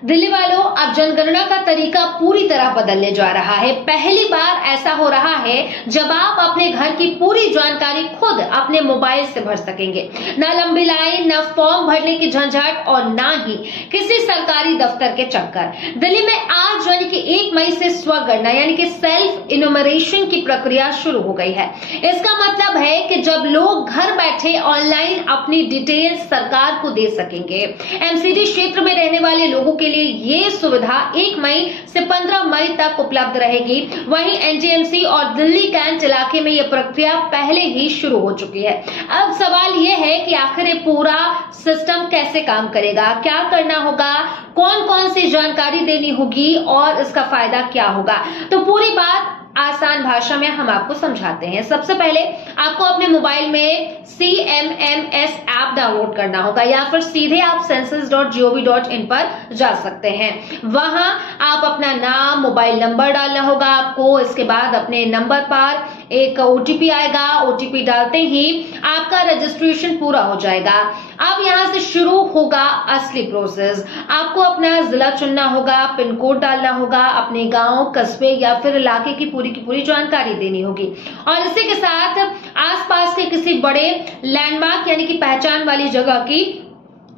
दिल्ली वालों, अब जनगणना का तरीका पूरी तरह बदलने जा रहा है। पहली बार ऐसा हो रहा है जब आप अपने घर की पूरी जानकारी खुद अपने मोबाइल से भर सकेंगे। न लंबी लाइन, न फॉर्म भरने की झंझट और न ही किसी सरकारी दफ्तर के चक्कर। दिल्ली में आज यानी कि 1 मई से स्वगणना यानी कि सेल्फ इन्यूमरेशन की प्रक्रिया शुरू हो गई है। इसका मतलब है कि जब लोग घर बैठे ऑनलाइन अपनी डिटेल सरकार को दे सकेंगे। एमसीडी क्षेत्र में रहने वाले लोगों के लिए ये सुविधा 1 मई से 15 मई तक उपलब्ध रहेगी। वहीं एनजीएमसी और दिल्ली कैंट इलाके में यह प्रक्रिया पहले ही शुरू हो चुकी है। अब सवाल यह है कि आखिर ये पूरा सिस्टम कैसे काम करेगा, क्या करना होगा, कौन कौन सी जानकारी देनी होगी और इसका फायदा क्या होगा। तो पूरी बात आसान भाषा में हम आपको समझाते हैं। सबसे पहले आपको अपने मोबाइल में CMMS ऐप डाउनलोड करना होगा या फिर सीधे आप census.gov.in पर जा सकते हैं। वहां आप अपना नाम, मोबाइल नंबर डालना होगा आपको। इसके बाद अपने नंबर पर एक OTP आएगा। OTP डालते ही आपका रजिस्ट्रेशन पूरा हो जाएगा। अब यहां से शुरू होगा असली प्रोसेस। आपको अपना जिला चुनना होगा, पिन कोड डालना होगा, अपने गांव, कस्बे या फिर इलाके की पूरी जानकारी देनी होगी और इसी के साथ आसपास के किसी बड़े लैंडमार्क यानी कि पहचान वाली जगह की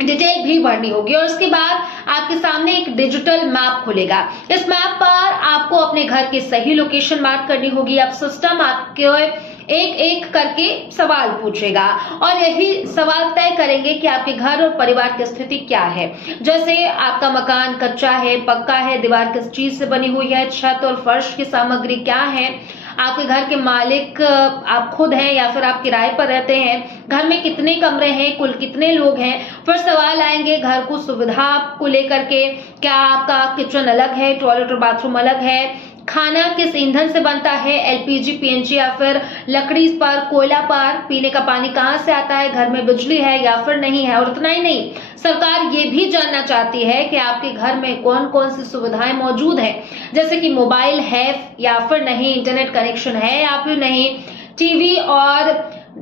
डिटेल भी भरनी होगी और उसके बाद आपके सामने एक डिजिटल मैप खुलेगा। इस मैप पर आपको अपने घर की सही लोकेशन मार्क करनी होगी। अब सिस्टम आपके एक एक करके सवाल पूछेगा और यही सवाल तय करेंगे कि आपके घर और परिवार की स्थिति क्या है। जैसे आपका मकान कच्चा है, पक्का है, दीवार किस चीज से बनी हुई है, छत और फर्श की सामग्री क्या है, आपके घर के मालिक आप खुद हैं या फिर आप किराए पर रहते हैं, घर में कितने कमरे हैं, कुल कितने लोग हैं। फिर सवाल आएंगे घर को सुविधा को लेकर के, क्या आपका किचन अलग है, टॉयलेट और बाथरूम अलग है, खाना किस ईंधन से बनता है, LPG, PNG या फिर लकड़ी पर, कोयला पर, पीने का पानी कहां से आता है, घर में बिजली है या फिर नहीं है। और इतना ही नहीं, सरकार ये भी जानना चाहती है कि आपके घर में कौन कौन सी सुविधाएं मौजूद है, जैसे कि मोबाइल है या फिर नहीं, इंटरनेट कनेक्शन है या फिर नहीं, टीवी और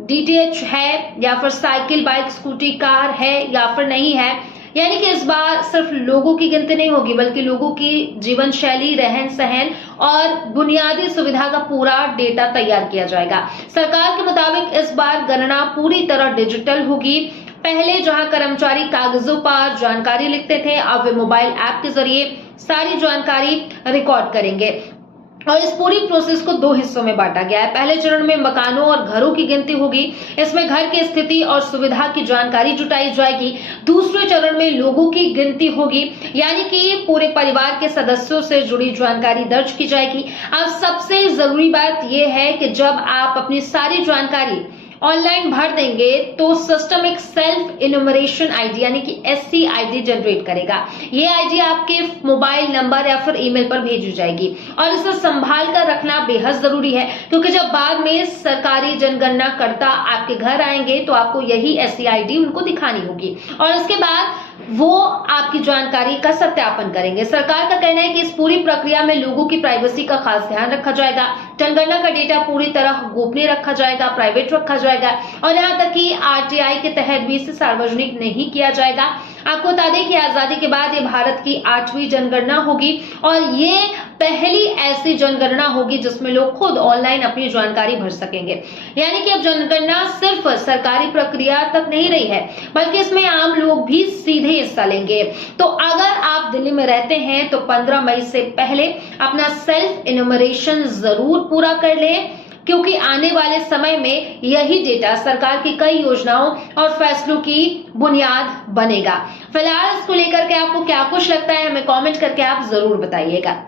DTH है या फिर साइकिल, बाइक, स्कूटी, कार है या फिर नहीं है। यानी कि इस बार सिर्फ लोगों की गिनती नहीं होगी बल्कि लोगों की जीवन शैली, रहन सहन और बुनियादी सुविधा का पूरा डेटा तैयार किया जाएगा। सरकार के मुताबिक इस बार गणना पूरी तरह डिजिटल होगी। पहले जहां कर्मचारी कागजों पर जानकारी लिखते थे, अब वे मोबाइल ऐप के जरिए सारी जानकारी रिकॉर्ड करेंगे और इस पूरी प्रोसेस को 2 हिस्सों में बांटा गया है। पहले चरण में मकानों और घरों की गिनती होगी। इसमें घर की स्थिति और सुविधा की जानकारी जुटाई जाएगी। दूसरे चरण में लोगों की गिनती होगी यानी कि पूरे परिवार के सदस्यों से जुड़ी जानकारी दर्ज की जाएगी। अब सबसे जरूरी बात यह है कि जब आप अपनी सारी जानकारी ऑनलाइन भर देंगे तो सिस्टम एक सेल्फ इन्यूमरेशन आईडी यानी कि SC आईडी जनरेट करेगा। ये आईडी आपके मोबाइल नंबर या फिर ईमेल पर भेजी जाएगी और इसे संभाल कर रखना बेहद जरूरी है क्योंकि जब बाद में सरकारी जनगणना कर्ता आपके घर आएंगे तो आपको यही SC आईडी उनको दिखानी होगी और इसके बाद वो आपकी जानकारी का सत्यापन करेंगे। सरकार का कहना है कि इस पूरी प्रक्रिया में लोगों की प्राइवेसी का खास ध्यान रखा जाएगा। जनगणना का डेटा पूरी तरह गोपनीय रखा जाएगा, प्राइवेट रखा जाएगा और यहाँ तक कि RTI के तहत भी इसे सार्वजनिक नहीं किया जाएगा। आपको बता दें कि आजादी के बाद ये भारत की 8वीं जनगणना होगी और ये पहली ऐसी जनगणना होगी जिसमें लोग खुद ऑनलाइन अपनी जानकारी भर सकेंगे। यानी कि अब जनगणना सिर्फ सरकारी प्रक्रिया तक नहीं रही है बल्कि इसमें आम लोग भी सीधे हिस्सा लेंगे। तो अगर आप दिल्ली में रहते हैं तो 15 मई से पहले अपना सेल्फ इन्यूमरेशन जरूर पूरा कर लें क्योंकि आने वाले समय में यही डेटा सरकार की कई योजनाओं और फैसलों की बुनियाद बनेगा। फिलहाल इसको लेकर के आपको क्या कुछ लगता है हमें कमेंट करके आप जरूर बताइएगा।